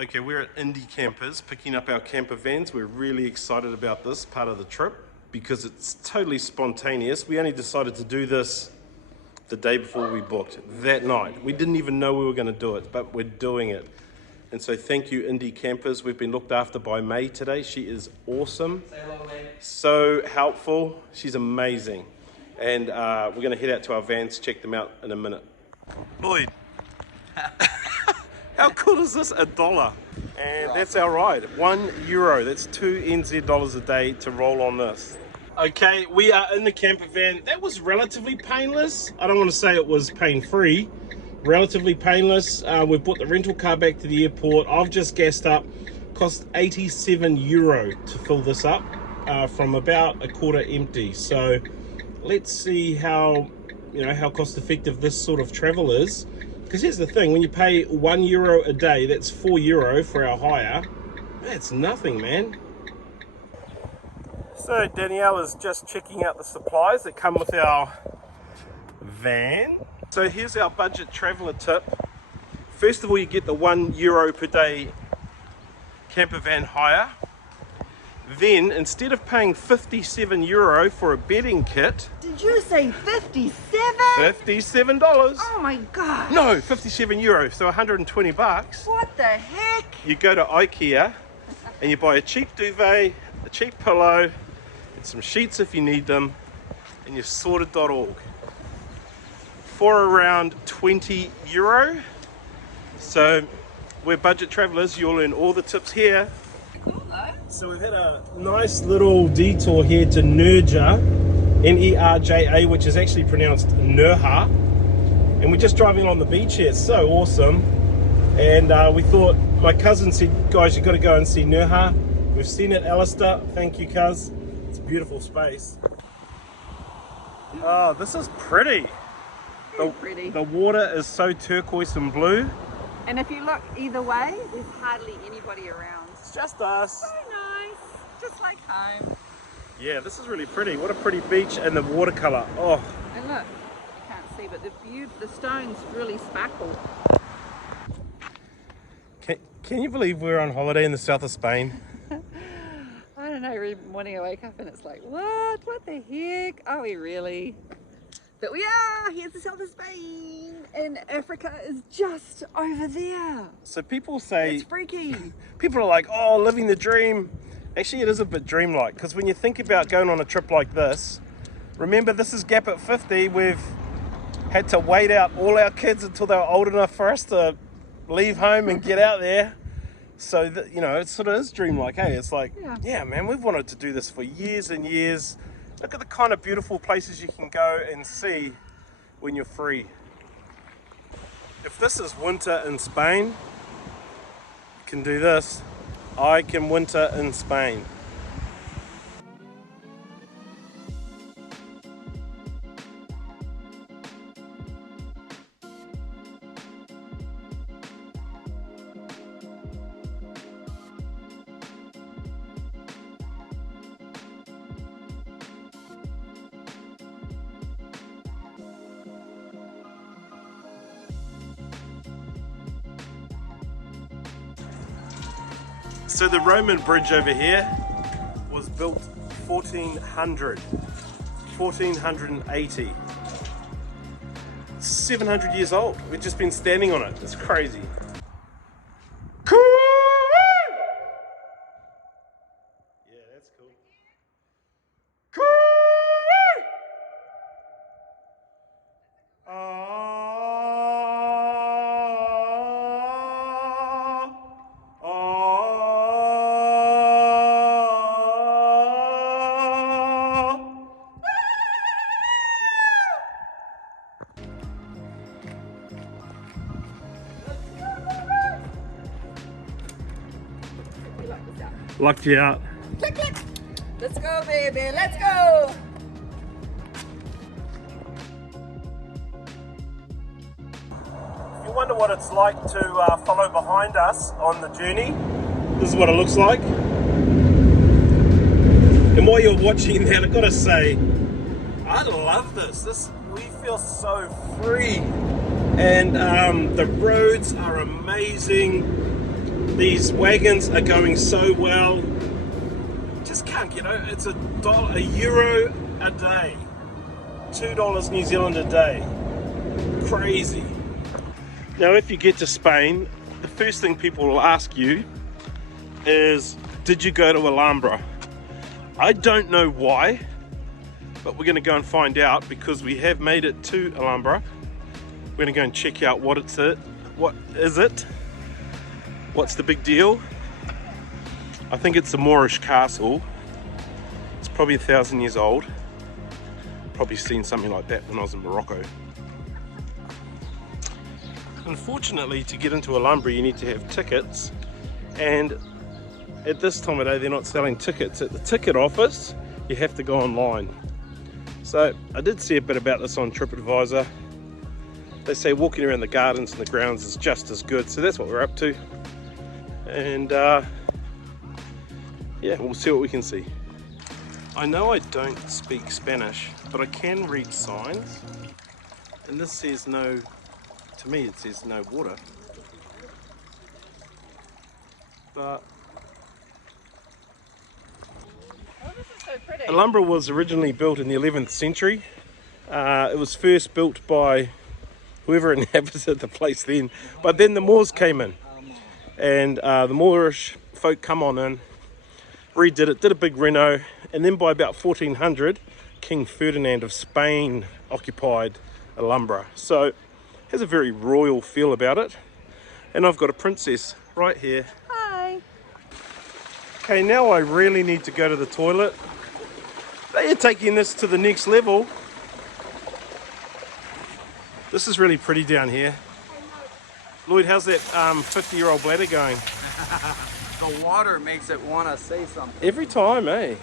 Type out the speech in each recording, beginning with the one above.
Okay, we're at Indie Campers picking up our camper vans. We're really excited about this part of the trip because it's totally spontaneous. We only decided to do this the day before we booked, that night. We didn't even know we were going to do it, but we're doing it. And so thank you, Indie Campers. We've been looked after by May today. She is awesome. Say hello, May. So helpful. She's amazing. And we're going to head out to our vans, check them out in a minute. Lloyd. How cool is this? $1. And that's our ride. €1. That's 2 NZ dollars a day to roll on this. Okay, we are in the camper van. That was relatively painless. I don't want to say it was pain-free. Relatively painless. We've brought the rental car back to the airport. I've just gassed up. Cost €87 to fill this up from about a quarter empty. So let's see how cost effective this sort of travel is. Because here's the thing, when you pay €1 a day, that's €4 for our hire. That's nothing, man. So Danielle is just checking out the supplies that come with our van. So here's our budget traveller tip. First of all, you get the €1 per day camper van hire. Then, instead of paying €57 for a bedding kit... Did you say 57? $57. Oh my god. No, €57, so 120 bucks. What the heck? You go to IKEA and you buy a cheap duvet, a cheap pillow, and some sheets if you need them, and you're sorted.org. For around €20. So, we're budget travellers, you'll learn all the tips here. Cool though. So we've had a nice little detour here to Nerja, N-E-R-J-A, which is actually pronounced Nerja. And we're just driving along the beach here. It's so awesome. And we thought, my cousin said, guys, you've got to go and see Nerja. We've seen it, Alistair. Thank you, cuz. It's a beautiful space. Oh, this is pretty. Pretty. The water is so turquoise and blue. And if you look either way, there's hardly anybody around. It's just us. So nice. Just like home. Yeah, this is really pretty. What a pretty beach, and the watercolor. Oh. And look, you can't see, but the stones really sparkle. Can you believe we're on holiday in the south of Spain? I don't know, every morning I wake up and it's like, what? What the heck? Are we really? But we are. Here's the south of Spain. And Africa is just over there. So people say... It's freaky. People are like, oh, living the dream. Actually, it is a bit dreamlike, because when you think about going on a trip like this, remember this is GAPIT50. We've had to wait out all our kids until they were old enough for us to leave home and get out there. So, it sort of is dreamlike, hey? It's like, yeah, man, we've wanted to do this for years and years. Look at the kind of beautiful places you can go and see when you're free. If this is winter in Spain, you can do this. I can winter in Spain. So the Roman bridge over here was built 1480. 700 years old. We've just been standing on it. It's crazy. Cool! Yeah, that's cool. Cool! Locked you out. Click, click. Let's go, baby. Let's go. If you wonder what it's like to follow behind us on the journey, this is what it looks like. And while you're watching that, I've got to say, I love this. We feel so free. And the roads are amazing. These wagons are going so well. Just can't get over. It's €1 a day. $2 New Zealand a day. Crazy. Now if you get to Spain, the first thing people will ask you is, did you go to Alhambra? I don't know why, but we're going to go and find out, because we have made it to Alhambra. We're going to go and check out what is it? What's the big deal? I think it's a Moorish castle. It's probably 1,000 years old. Probably seen something like that when I was in Morocco. Unfortunately, to get into Alhambra you need to have tickets, and at this time of day they're not selling tickets at the ticket office. You have to go online. So I did see a bit about this on TripAdvisor. They say walking around the gardens and the grounds is just as good, so that's what we're up to. And yeah, we'll see what we can see. I know I don't speak Spanish, but I can read signs, and this says no. To me it says no water, but Oh, this is so pretty. Alhambra was originally built in the 11th century. It was first built by whoever inhabited the place then, but then the Moors came in, and the Moorish folk come on in, redid it, did a big reno, and then by about 1400 King Ferdinand of Spain occupied Alhambra. So has a very royal feel about it. And I've got a princess right here. Hi. Okay, now I really need to go to the toilet. They are taking this to the next level. This is really pretty down here. Lloyd, how's that 50-year-old bladder going? The water makes it want to say something. Every time, eh?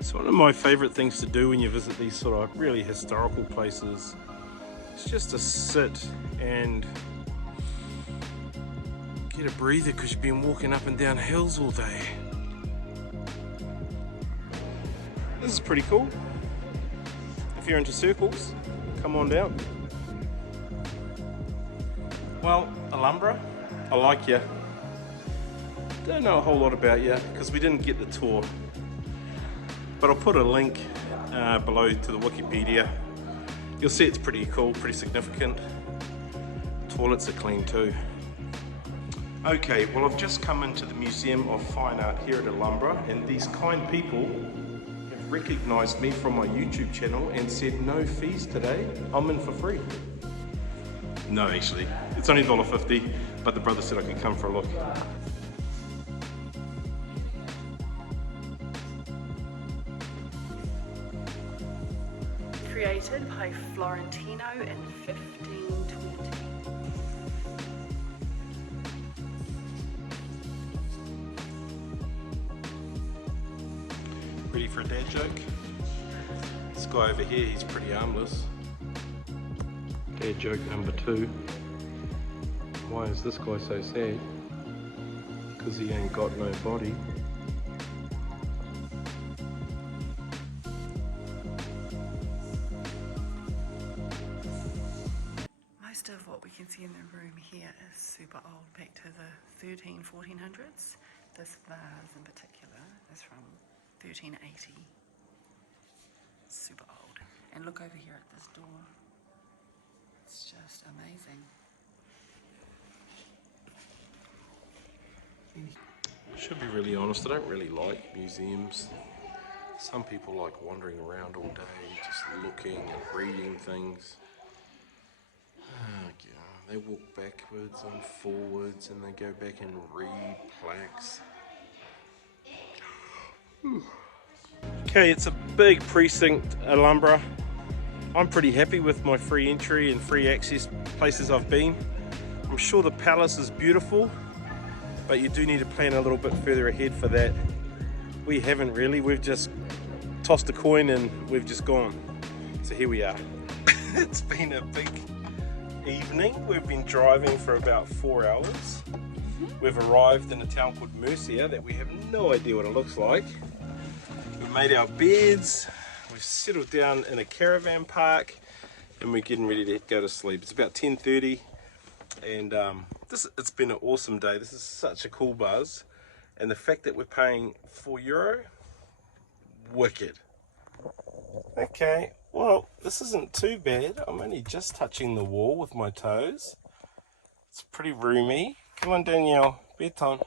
It's one of my favourite things to do when you visit these sort of really historical places. It's just to sit and get a breather, because you've been walking up and down hills all day. This is pretty cool. If you're into circles, come on down. Well, Alhambra, I like you. Don't know a whole lot about you because we didn't get the tour. But I'll put a link below to the Wikipedia. You'll see it's pretty cool, pretty significant. Toilets are clean too. Okay, well I've just come into the Museum of Fine Art here at Alhambra, and these kind people have recognised me from my YouTube channel and said no fees today. I'm in for free. No, actually, it's only $1.50, but the brother said I could come for a look. Created by Florentino in 1520. Ready for a dad joke? This guy over here, he's pretty harmless. Dad joke number 2. Why is this guy so sad? Because he ain't got no body. Most of what we can see in the room here is super old, back to the 1400s. This vase in particular is from 1380. Super old. And look over here at this door. It's just amazing. Should be really honest, I don't really like museums. Some people like wandering around all day, just looking and reading things. They walk backwards and forwards and they go back and read plaques. Okay, it's a big precinct, Alhambra. I'm pretty happy with my free entry and free access places I've been. I'm sure the palace is beautiful, but you do need to plan a little bit further ahead for that. We haven't really, we've just tossed a coin and we've just gone. So here we are. It's been a big evening. We've been driving for about 4 hours. We've arrived in a town called Murcia that we have no idea what it looks like. We've made our beds, we've settled down in a caravan park, and we're getting ready to go to sleep. It's about 10:30, and it's been an awesome day. This is such a cool buzz, and the fact that we're paying €4, wicked. Okay, well, this isn't too bad. I'm only just touching the wall with my toes. It's pretty roomy. Come on, Danielle, bedtime.